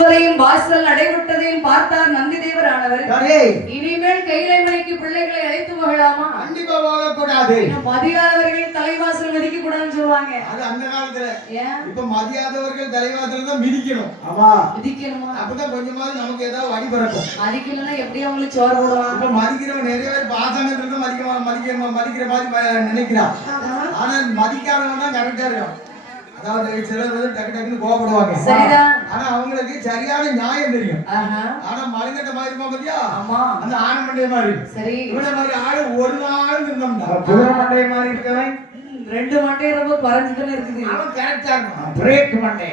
இருவரையும் வாசல் நடைபெற்றதையும் பார்த்தார் நந்தி தேவர் ஆனவர் சரி இனிமேல் கைலை மலைக்கு பிள்ளைகளை அழைத்து போகலாமா கண்டிப்பா போகக்கூடாது. மதியாதவர்கள் தலைவாசல் மதிக்க கூடாதுன்னு சொல்லுவாங்க. அது அந்த காலத்துல. ஏன்? இப்ப மதியாதவர்கள் தலைவாசல தான் மிதிக்கணும். ஆமா. மிதிக்கணுமா? அப்பதான் கொஞ்சமாவது நமக்கு ஏதாவது வழி பிறக்கும். மதிக்கலன்னா எப்படி அவங்களுக்கு சோறு போடுவாங்க? இப்ப மதிக்கிறவன் நிறைய பேர் பாசனத்துல தான் மதிக்க மதிக்க மதிக்கிற மாதிரி நினைக்கிறான். ஆனா மதிக்காதவன் தான் கரெக்டா இருக்கும் அதாவது சிலர் வந்து டக்கு டக்குன்னு கோவப்படுவாங்க. சரிதான். ஆனா அவங்களுக்கு சரியான நியாயம் தெரியும். ஆனா மலைநட்ட மாதிரி பாத்தியா? ஆமா. அந்த ஆனமண்டே மாதிரி. சரி. இவனை மாதிரி ஆளு ஒரு நாள் இருந்தோம்னா புதிர மண்டை மாதிரி இருக்கவன் ரெண்டு மண்டை ரொம்ப குறைஞ்சுதானே இருக்குது. அவன் கரெக்டா இருப்பான். பிரேக் மண்டை.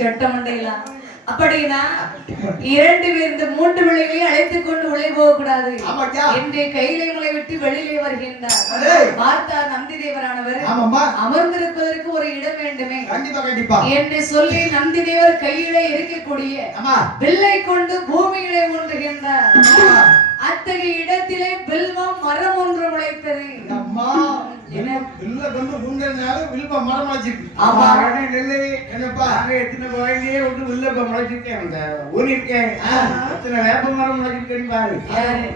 செட்ட மண்டையெல்லாம் அப்படின்னா இரண்டு இந்த மூன்று பிள்ளைகளையும் அழைத்துக் கொண்டு உள்ளே போக கூடாது ஆமாக்கா என்று கைலை மலை விட்டு வெளியிலே வருகின்றார். நந்தி தேவரானவர் அமர்ந்திருப்பதற்கு ஒரு இடம் வேண்டுமே. என்று சொல்லி நந்தி தேவர் கையிலே இருக்கக்கூடிய வில்லை கொண்டு பூமியிலே ஊன்றுகின்றார். அத்தகைய இடத்திலே பில்வம் மரம் ஒன்று முளைத்தது. என்ன? வில்ல கொண்டு உண்டனால வில்வ மரம் வச்சிருக்கு ஆமா. நெல்லு. என்னப்பா? நாங்க எத்தனை கோயிலே விட்டு இப்ப முளைச்சிருக்கேன் அந்த ஊனிருக்கேன். எத்தனை வேப்ப மரம் முளைச்சிருக்கேன்னு பாரு?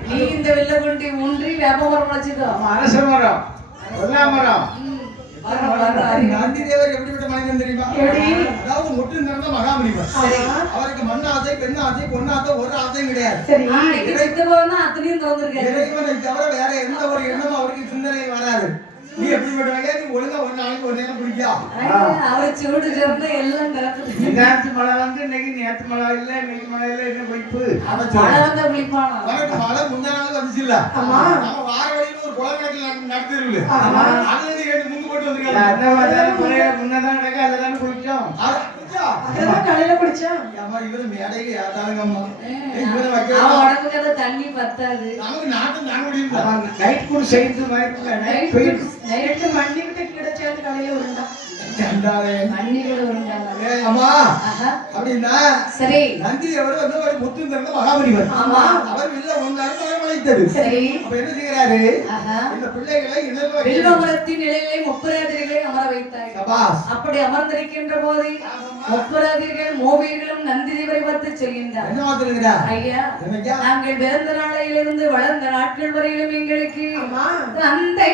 நீ இந்த வில்ல கொண்டு ஊன்றி வேப்ப மரம் முளைச்சதோ ஆமா, அரச மரம். கொல்லா மரம். காந்தி தேவர் எப்படிப்பட்ட மனிதன் தெரியுமா? அதாவது முட்டு நடந்த மகாமுனிவர் சரி. அவருக்கு மண் ஆசை பெண் ஆசை ஆசை ஒரு ஆசையும் கிடையாது. இறைவனை தவிர வேற எந்த ஒரு எண்ணமும் அவருக்கு சிந்தனை வராது நீ எப்படிப்பட்டவங்க நீ ஒழுங்கா ஒரு குடிக்கா? அவரை சூடு எல்லாம் நேற்று மழை வந்து இன்னைக்கு மழை இல்ல இன்னைக்கு மழை இல்ல என்ன மழை வந்தா குளிப்பானா உனக்கு மழை முந்தா நாள் வந்துச்சு இல்ல. நம்ம வார வழியில ஒரு குளம் கணக்கில் நடத்திருல அதுல நீ ரெண்டு முங்கு போட்டு வந்திருக்காங்க அந்த மாதிரி முன்னதான் நடக்க அதுதானே குளிச்சோம். அது குடிச்சா? காலையில குடிச்சோம் அம்மா இவரு மேடையில ஏத்தாளுங்க அம்மா. இவரை வைக்க தண்ணி பத்தாது. நமக்கு தாங்க முடியல நைட் கூட நைட் நைட்டு வண்டி விட்டு கீழே சேர்ந்து காலையில உருண்டா கண்டாலே. தண்ணி கூட உண்டாங்க ஏய் அம்மா. ஆஹா. அப்படின்னா சரி. நந்தி அவர் வந்து ஒரு முத்து திறந்த மகாபலிவர் ஆமா. அவர் வில்ல ஒன்றாரு மழைத்தது சரி. அப்ப என்ன செய்யறாரு ஆஹா. இந்த பிள்ளைகளை இணர்வு வில்வ மரத்தின் நிலையிலே முப்பராதிரிகளை அமர சபாஸ் அப்படி அமர்ந்திருக்கின்ற போது முப்பராதிர்கள் மூவீர்களும் நந்தி தேவரை பார்த்து சொல்கின்றார். ஐயா நாங்கள் பிறந்த நாளையிலிருந்து வளர்ந்த நாட்கள் வரையிலும் எங்களுக்கு தந்தை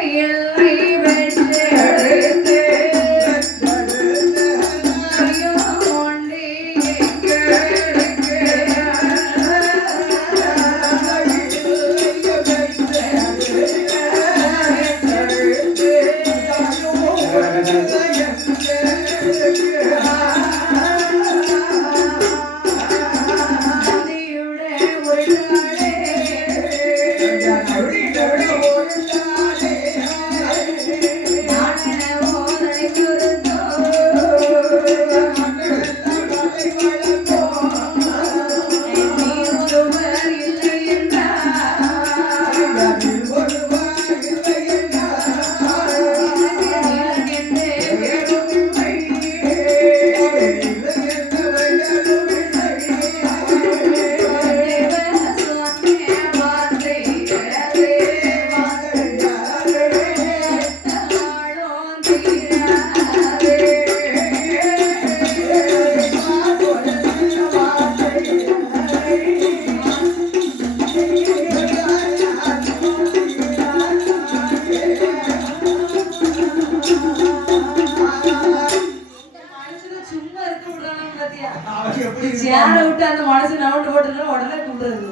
சேர விட்டு அந்த மனசு நவுண்டு போட்டுனா உடனே கூப்பிடுறது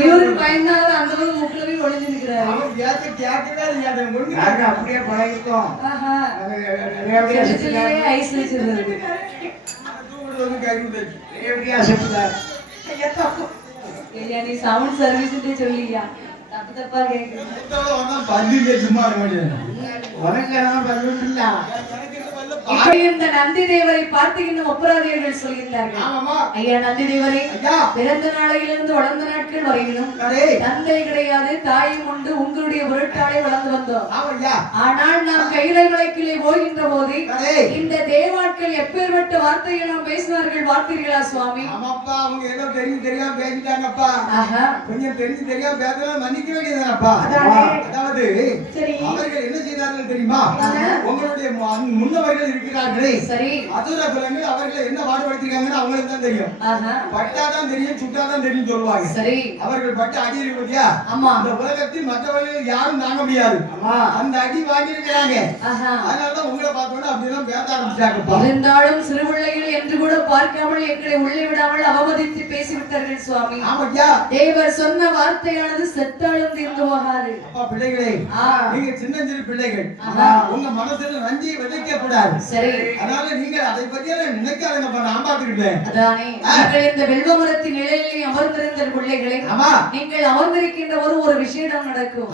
இவரு பயந்தால அந்த அளவு முக்குல போய் ஒளிஞ்சு நிக்கிறாரு அப்படியே பழகிட்டோம். ஐஸ் நீ சவுண்ட் சர்வீஸ் சொல்லியா? தப்பு தப்பா கேக்குது. இந்த நந்தி தேவரை பார்த்துகின்ற ஒப்பராதியர்கள் சொல்கின்றார்கள். ஆமாமா ஐயா நந்தி தேவரை ஐயா. பிறந்த நாளையிலிருந்து வளர்ந்த நாட்கள் வரையிலும் தந்தை கிடையாது தாயும் உண்டு உங்களுடைய பொருட்டாலே வளர்ந்து வந்தோம். ஆனால் நாம் கைலை மலைக்கிலே போகின்ற போது இந்த தேவாட்கள் எப்பேற்பட்ட வார்த்தையை நாம் பேசினார்கள் பார்த்தீர்களா சுவாமி? ஆமாப்பா அவங்க ஏதோ தெரியும் தெரியாம பேசிட்டாங்கப்பா. ஆஹா. கொஞ்சம் தெரிஞ்சு தெரியாம பேசலாம் மன்னிக்க வேண்டியதுதானப்பா. அதானே. அதாவது செய்தார்கள் தெரியுமா? உங்களுடைய முன்னவர்கள் இருக்கிறார்களே. சரி. அதுர குலங்கள் அவர்களை என்ன பாடுபடுத்திருக்காங்கன்னு அவங்களுக்கு தான் தெரியும். பட்டாதான் தெரியும் சுட்டாதான் தெரியும் சொல்லுவாங்க. சரி. அவர்கள் பட்ட அடி இருக்கு பாத்தியா? ஆமா. அந்த உலகத்தில் மற்றவர்கள் யாரும் தாங்க முடியாது. அந்த அடி வாங்கியிருக்கிறாங்க. ஆஹா. அதனாலதான் உங்களை பார்த்தோன்னா அப்படிலாம் பேச ஆரம்பிச்சாங்கப்பா இருந்தாலும் சிறுபிள்ளைகள் என்று கூட பார்க்காமல் எங்களை உள்ளே விடாமல் அவமதித்து பேசிவிட்டார்கள் சுவாமி. ஆமாய்யா தேவர் சொன்ன வார்த்தையானது செத்தாலும் தீர்ந்து போகாது. அப்பா பிள்ளைகளே. நீங்க சின்னஞ்சிறு பிள்ளைகள். உங்க மனசுல நஞ்சியை விதைக்க கூடாது சரி. அதனால நீங்க அதை பத்தியெல்லாம் நினைக்காதங்கப்பா நான் பார்த்துக்கிட்டேன். அதானே. நீங்கள் இந்த வெல்வ மரத்தின் நிழலிலே அமர்ந்திருந்த பிள்ளைகளை நீங்கள் அமர்ந்திருக்கின்ற ஒரு ஒரு விஷயம் நடக்கும்.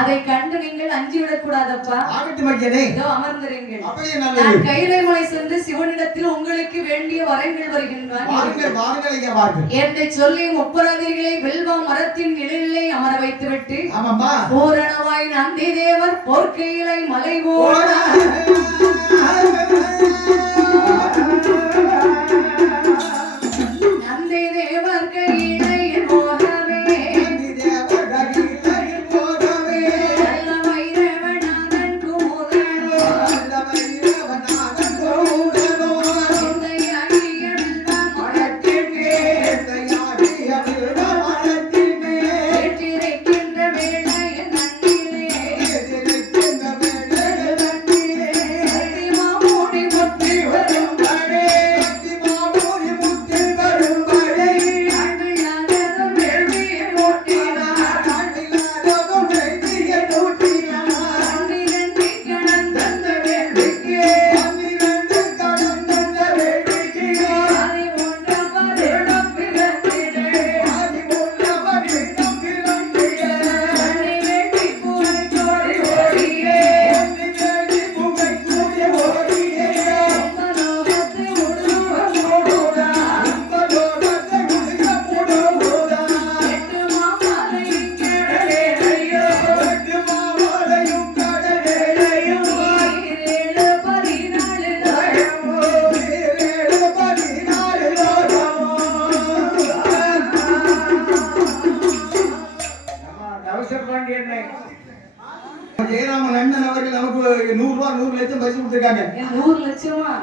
அதை கண்டு நீங்கள் அஞ்சி விடக் கூடாதப்பா ஆகட்டும் ஐயனே இதோ அமர்ந்திருங்கள். அப்படியே நல்லது. நான் கைலை மலை சென்று சிவனிடத்தில் உங்களுக்கு வேண்டிய வரங்கள் வருகின்றான். வாருங்கள் வாருங்கள் ஐயா வாருங்கள். என்று சொல்லி முப்பராதிரிகளை வெல்வா மரத்தின் நிழலிலே அமர வைத்துவிட்டு ஆமாம்மா. பூரணமாய் நந்தி தேவர் போர்க்கையிலை மலை போல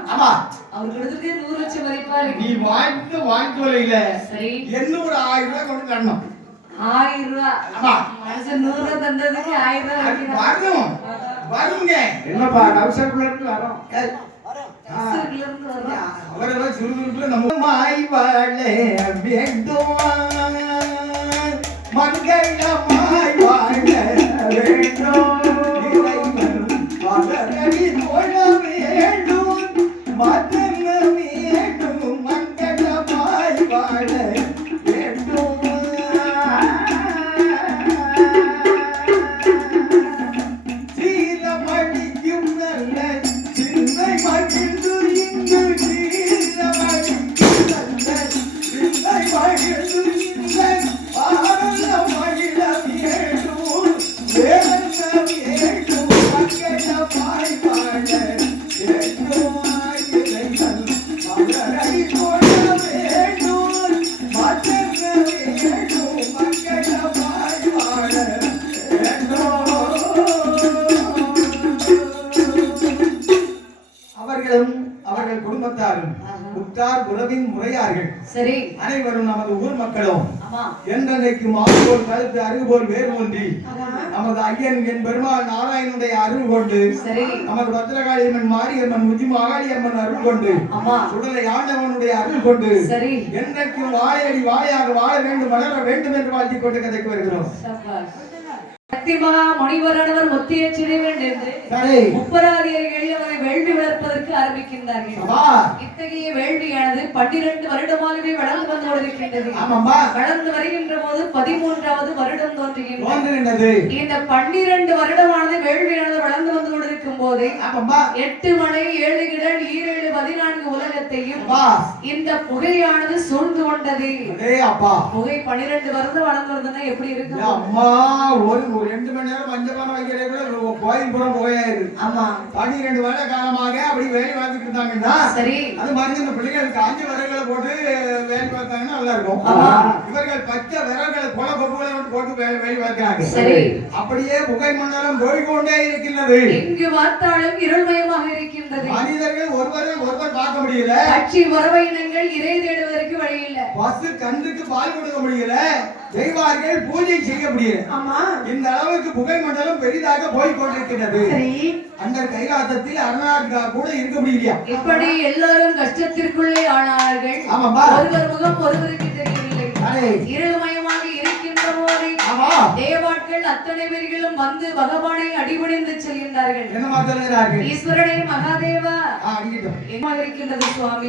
ஆமா அவர் கொடுத்துட்டு நூறு லட்சம் மதிப்பாரு நீ வாங்கிட்டு வாங்கிட்டு இல்ல சரி. எண்ணூறு ஆயிரம் ரூபாய் கொண்டு தரணும். ஆயிரம் ரூபா ஆமா மனுஷன் நூறு ரூபா தந்ததுக்கு ஆயிரம் ரூபா அது வைக்கிறான். வரணும். வருங்க. என்னப்பா தவசர் இருந்து வரோம். அவரெல்லாம் சுறுசுறுப்புல நம்ம மாய் வாழ வேண்டும் மங்களமாய் வாழ முறையார்கள் சரி. அனைவரும் நமது ஊர் மக்களும் என்றைக்கு மாவோல் கழுத்து அருகுபோல் வேறு ஒன்றி. நமது ஐயன் என் பெருமாள் நாராயணனுடைய அருள் கொண்டு நமது பத்திரகாளியம்மன் மாரியம்மன் முஜி மாகாளியம்மன் அருள் கொண்டு சுடலை ஆண்டவனுடைய அருள் கொண்டு சரி. என்றைக்கும் வாழையடி வாழையாக வாழ வேண்டும் வளர வேண்டும் என்று வாழ்த்திக் கொண்டு கதைக்கு வருகிறோம். சபாஷ். சக்தி மகா முனிவரானவர் முத்திய சிறை வேண்டும் சரி. முப்பராதியர்கள் அவரை வேள்வி வளர்ப்பதற்கு ஆரம்பிக்கின்றார்கள். இத்தகைய வேள்வியானது பன்னிரண்டு வருடமாகவே வளர்ந்து வந்து கொண்டிருக்கின்றது வளர்ந்து வருகின்ற போது பதிமூன்றாவது வருடம் தோன்றுகின்றது. இந்த பன்னிரண்டு வருடமானது வேள்வியானது வளர்ந்து வந்து கொண்டிருக்கும் போது எட்டு மலை ஏழு கிடல் ஈரேழு பதினான்கு உலகத்தையும் இந்த புகையானது சூழ்ந்து கொண்டது. புகை பன்னிரண்டு வருடம் வளர்ந்து வருதுன்னா எப்படி ஏ இருக்கும் அம்மா ஒரு ரெண்டு மணி நேரம் மஞ்சள் வைக்கிறதுக்குள்ள கோயில் புறம் புகையாயிரு ஆமா. பன்னிரெண்டு வருட காலமாக அப்படி வேலை பார்த்துட்டு இருந்தாங்கன்னா சரி. அது மாதிரி இந்த பிள்ளைகளுக்கு அஞ்சு விரல்களை போட்டு வேலை பார்த்தாங்கன்னா நல்லா இருக்கும். இவர்கள் பச்சை விரல்களை கொல கொப்புகளை வந்து போட்டு வேலை வேலை பார்க்கிறாங்க சரி. அப்படியே புகை மண்டலம் போய்கொண்டே இருக்கின்றது. எங்கு பார்த்தாலும் இருள்மயமாக இருக்கின்றது. மனிதர்கள் ஒருவரை ஒருவர் பார்க்க முடியல. கட்சி உறவினங்கள் இறை தேடுவதற்கு வழி இல்ல. பசு கன்றுக்கு பால் கொடுக்க முடியல. தெய்வார்கள் பூஜை செய்ய முடியல. ஆமா. இந்த அளவுக்கு புகை மண்டலம் பெரிதாக போய் கொண்டிருக்கிறது சரி. அந்த கைலாசத்தில் அருணாட்கா கூட இருக்க முடியலையா? இப்படி எல்லாரும் கஷ்டத்திற்குள்ளே ஆனார்கள். ஆமாப்பா ஒருவர் முகம் ஒருவருக்கு தெரியவில்லை. இருள்மயமாக இருக்கின்ற போதே ஆமா. தேவாட்கள் அத்தனை பேர்களும் வந்து பகவானை அடிபணிந்து செல்கின்றார்கள். என்னமா சொல்லுகிறார்கள்? ஈஸ்வரனே மகாதேவா. இருக்கின்றது சுவாமி.